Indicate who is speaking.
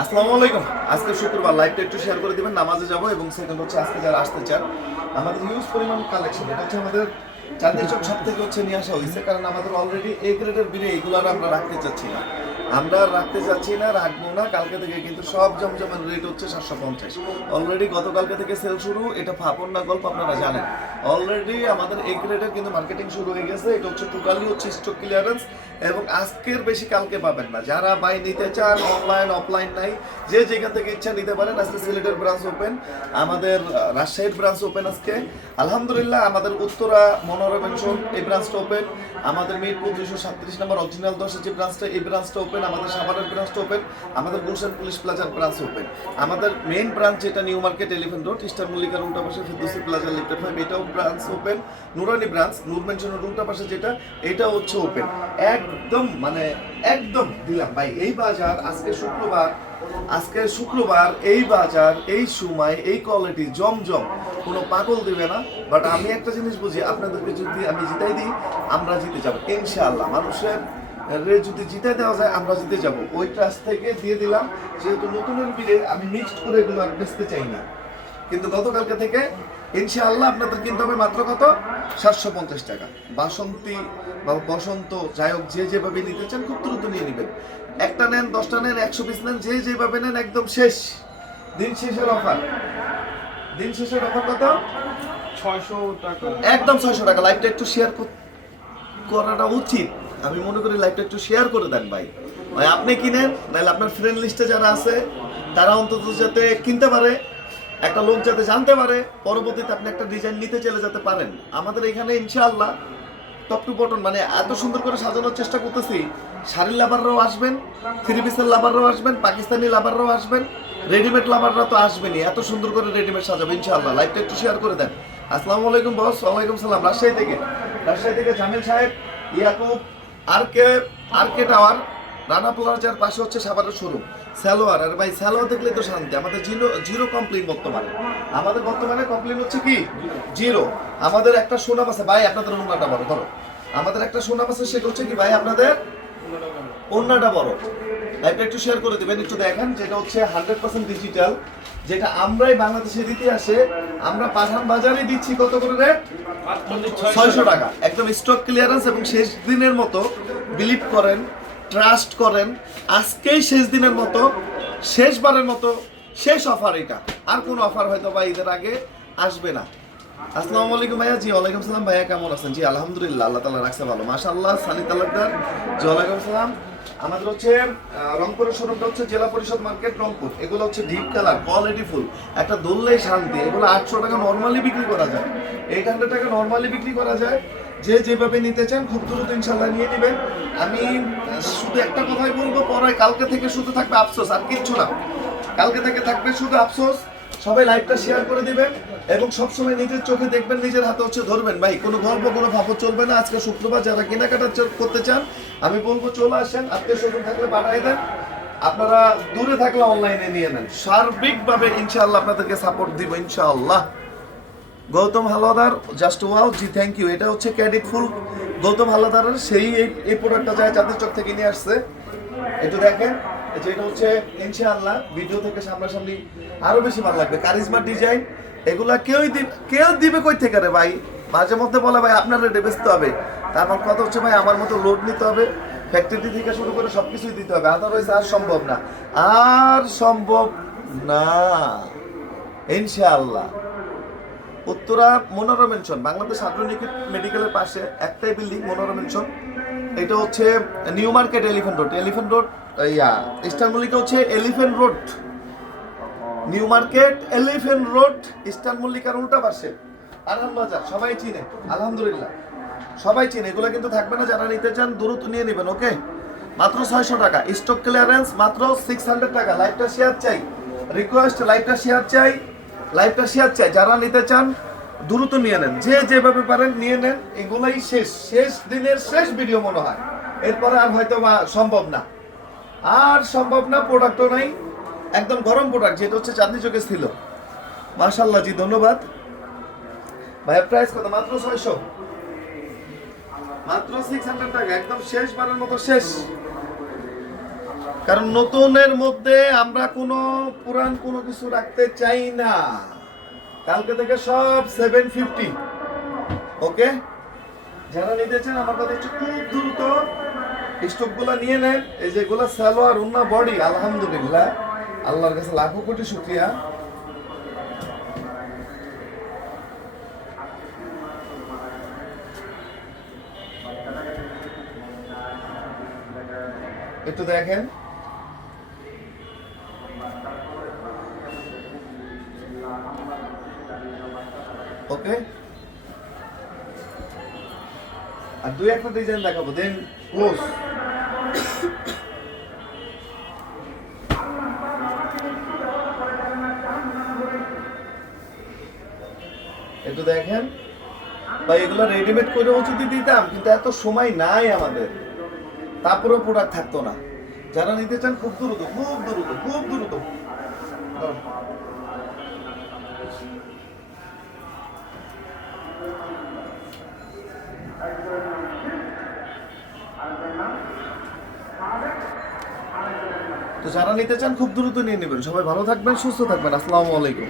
Speaker 1: আসসালামু আলাইকুম। আজকে শুক্রবার লাইভটা একটু শেয়ার করে দিবেন, নামাজে যাব এবং সেকেন্ড হচ্ছে আজকে যারা আসতে চান, আমাদের হিউজ পরিমাণ কালেকশন এটা হচ্ছে আমাদের চাঁদের চোখ সব থেকে হচ্ছে নিয়ে আসা হয়েছে, কারণ আমাদের অলরেডি এ গ্রেডের বিনে এগুলো আমরা রাখতে চাচ্ছি না। আমরা রাখতে চাচ্ছি না, রাখব না। কালকে থেকে কিন্তু সব জমজমের রেট হচ্ছে সাতশো পঞ্চাশ। অলরেডি গতকালকে থেকে সেল শুরু, এটা ফাপন না গল্প, আপনারা জানেন। অলরেডি আমাদের এ গ্রেডের কিন্তু মার্কেটিং শুরু হয়ে গেছে, এটা হচ্ছে টোটালি হচ্ছে স্টক ক্লিয়ারেন্স এবং আজকের বেশি কালকে পাবেন না। যারা বাই নিতে চান অনলাইন অফলাইন নাই, যে যেখান থেকে ইচ্ছা নিতে পারেন, আজকে সিলেটের ব্রাঞ্চ ওপেন আমাদের রাজশাহীর ব্রাঞ্চ ওপেন আজকে। আলহামদুলিল্লাহ, আমাদের উত্তরা মনোরম এই ব্রাঞ্চটা ওপেন আমাদের মিরপুর দুশো সাতত্রিশ নম্বর অরিজিনাল দশের যে ব্রাঞ্চটা এই ব্রাঞ্চটা ওপেন আমাদের সাভারের ব্রাঞ্চটা ওপেন, আমাদের গুলশান পুলিশ প্লাজার ব্রাঞ্চ ওপেন। আমাদের মেইন ব্রাঞ্চ যেটা new market elephant road eastern মল্লিকার উল্টা পাশে ফিরদৌসি প্লাজা লিফটেড ফাইভ এটাও branch open Noorani branch Noor মেনশনের উল্টা পাশে যেটা, এটা হচ্ছে ওপেন একদম মানে একদম দিলাম ভাই, এই বাজার আজকে শুক্রবার আজকে শুক্রবার এই বাজার, এই সময়, এই কোয়ালিটি জমজম, কোনো পাগল দিবে না বাট আমি একটা জিনিস বুঝি, আপনাদেরকে যদি আমি জিতাই দিই, আমরা জিতে যাব, ইনশাআল্লাহ, মানুষের যদি জিতে দেওয়া যায় আমরা জিতে যাব। ওই ট্রাস থেকে দিয়ে দিলাম যেহেতু নতুনের বিলে আমি মিক্সড করে এগুলো আর বেচতে চাই না। কিন্তু গতকালকে থেকে ইনশাআল্লাহ আপনাদের কিনতে হবে মাত্র কত? সাতশো পঞ্চাশ টাকা। বাসন্তী বা বসন্ত যাই হোক যে যেভাবে নিতে চান খুব দ্রুত নিয়ে নেবেন। একটা নেন দশটা নেন একশো পিস নেন যে যেভাবে নেন একদম শেষ। দিন শেষের অফার দিন শেষের অফার কত?
Speaker 2: ছয়শো টাকা।
Speaker 1: একদম ছয়শো টাকা। লাইভটা একটু শেয়ার করাটা উচিত। আমি মনে করি লাইভটা একটু শেয়ার করে দেন ভাই। ভাই, আপনি কিনেন, নাহলে আপনার ফ্রেন্ড লিস্টে যারা আছে, তারা অন্তত যাতে কিনতে পারে, একটা লোক যাতে জানতে পারে, পরবর্তীতে আপনি একটা ডিজাইন নিতে চলে যেতে পারেন। আমাদের এখানে ইনশাআল্লাহ টপ টু বটন মানে এত সুন্দর করে সাজানোর চেষ্টা করতেছি, শাড়ির লাভাররাও আসবেন থ্রি পিসের লাভাররাও আসবেন, পাকিস্তানি লাভাররাও আসবেন রেডিমেড লাভাররা তো আসবেনই, এত সুন্দর করে রেডিমেড সাজাবো, ইনশাআল্লাহ। লাইভটা একটু শেয়ার করে দেন। আসসালামু আলাইকুম বস ওয়ালাইকুম সালাম। রাজশাহী থেকে রাজশাহী থেকে জামিল সাহেব, Yakub R K R K tower, Rana প্লাজার পাশে হচ্ছে সাবারের শোরুম। স্যালোয়ার আর ভাই স্যালোয়ার দেখলে তো শান্তি। আমাদের জিরো জিরো কমপ্লেন বর্তমানে। আমাদের বর্তমানে কমপ্লেন হচ্ছে কি? জিরো। আমাদের একটা সুনাম আছে। ভাই, আপনাদের নোংরাটা বলো, ধরো। আমাদের একটা সুনাম আছে, সেটা হচ্ছে কি, ভাই, আপনাদের ওনাটা বড়। লাইভটা একটু শেয়ার করে দেবেন, একটু দেখেন, যেটা হচ্ছে হান্ড্রেড পার্সেন্ট ডিজিটাল যেটা আমরাই বাংলাদেশে দিতে আসে আমরা পাঠান বাজারে দিচ্ছি কত করে রেট ছয়শো টাকা। একদম স্টক ক্লিয়ারেন্স এবং শেষ দিনের মতো বিলিভ করেন ট্রাস্ট করেন, আজকেই শেষ দিনের মতো, শেষবারের মতো শেষ অফার এটা। আর কোনো অফার হয়তো বা ঈদের আগে আসবে না। আসসালামু আলাইকুম ভাইয়া। জি, ওয়ালাইকুম সালাম ভাইয়া কেমন আছেন? জি, আলহামদুলিল্লাহ, আল্লাহ তালা রাখছে ভালো। মাশাআল্লাহ, সানি তালাকদার। জি, ওয়ালাইকুম সালাম আমাদের হচ্ছে রংপুরের শোরুমটা হচ্ছে জেলা পরিষদ মার্কেট রংপুর। এগুলো হচ্ছে ডিপ কালার কোয়ালিটি ফুল একটা দললেই শান্তি এগুলো আটশো টাকা নর্মালি বিক্রি করা যায়। এইট হান্ড্রেড টাকা নর্মালি বিক্রি করা যায়। যে যেভাবে নিতে চান খুব দ্রুত ইনশাল্লাহ নিয়ে নেবেন। আমি শুধু একটা কথাই বলব, পরে কালকে থেকে শুধু থাকবে আফসোস, আর কিচ্ছু না। কালকে থেকে থাকবে শুধু আফসোস। সবাই লাইভটা শেয়ার করে দিবেন এবং সবসময় নিজের চোখে দেখবেন, নিজের হাতে হচ্ছে ধরবেন। ভাই, কোনো গল্প, কোনো ভাবো চলবে না। আজকে শুক্রবার যারা কেনাকাটা করতে চান, আমি বলব চলে আসেন, আত্মীয় স্বজন থাকলে পাঠাই দেন। আপনারা দূরে থাকলে অনলাইনে নিয়ে নেন। সার্বিকভাবে ইনশাআল্লাহ আপনাদেরকে সাপোর্ট দিব, ইনশাআল্লাহ। Gautam Haldar just wow ji thank you এটা হচ্ছে ক্যাডিট ফুল গৌতম হালদারের সেই এই- প্রোডাক্টটা যায় চাঁদের চক থেকে নিয়ে আসছে। একটু দেখেন। যেটা হচ্ছে ইনশাআল্লাহ ভিডিও থেকে সামনাসামনি আরও বেশি ভালো লাগবে। কারিজমা ডিজাইন, এগুলা কেউই দিবে কেউ দিবে কই থেকে রে ভাই? মাঝে মধ্যে বলে, ভাই, আপনার রেটে বেচতে হবে। তা আমার কথা হচ্ছে, ভাই, আমার মতো লোড নিতে হবে ফ্যাক্টরি থেকে শুরু করে সবকিছুই দিতে হবে। আদারওয়াইজ আর সম্ভব না। আর সম্ভব না। ইনশাআল্লাহ। উত্তরা মনোরা মেনশন বাংলাদেশ আধুনিক মেডিকেলের পাশে একটাই বিল্ডিং মনোরা মেনশন এটা হচ্ছে new market elephant road. Elephant road yeah, eastern Mallika হচ্ছে elephant road new market elephant road eastern মল্লিকার উল্টা পাশে আনন্দ বাজার, সবাই চিনে, আলহামদুলিল্লাহ। সবাই চিনে, এগুলো কিন্তু থাকবে না, যারা নিতে চান দ্রুত নিয়ে নেবেন ওকে মাত্র ছয়শো টাকা স্টক ক্লিয়ারেন্স মাত্র সিক্স হান্ড্রেড টাকা। লাইভটা শেয়ার চাই রিকোয়েস্ট লাইভটা শেয়ার চাই লাইভটা শেয়ার চাই। যারা নিতে চান, দ্রুত নিয়ে নেন। যে যেভাবে পারেন, নিয়ে নেন। এগুলাই শেষ শেষ দিনের শেষ ভিডিও মনে হয়। এরপরে আর হয়তো সম্ভব না। আর সম্ভব না প্রোডাক্টও নাই। একদম গরম প্রোডাক্ট যেটা হচ্ছে চাঁদনি চোখে ছিল মাশাল্লাহ জি, ধন্যবাদ। ভাইয়ের প্রাইস কত? মাত্র ছয়শো। মাত্র সিক্স হান্ড্রেড টাকা, একদম শেষ বারের মতো শেষ। কারণ নতুনের মধ্যে আমরা কোনো পুরান কোনো কিছু রাখতে চাই না। কালকে থেকে সব সেভেন ফিফটি ওকে যারা নিতে চান, আমার কথা হচ্ছে খুব দ্রুত স্টকগুলো নিয়ে নেন। এই যেগুলো সালোয়ার উন্না বডি, আলহামদুলিল্লাহ। আল্লাহর কাছে লাখো কোটি শুক্রিয়া। একটু দেখেন। ওকে। আর দুই একটা ডিজাইন দেখাবো, দেন ক্লোজ একটু দেখেন। ভাই, এগুলো রেডিমেড করে যদি দিতাম, কিন্তু এত সময় নাই আমাদের। তারপরেও প্রোডাক্ট থাকতো না। যারা নিতে চান, খুব দ্রুত খুব দ্রুত খুব দ্রুত। তো যারা নিতে চান, খুব দ্রুত নিয়ে নেবেন। সবাই ভালো থাকবেন, সুস্থ থাকবেন। আসসালামু আলাইকুম।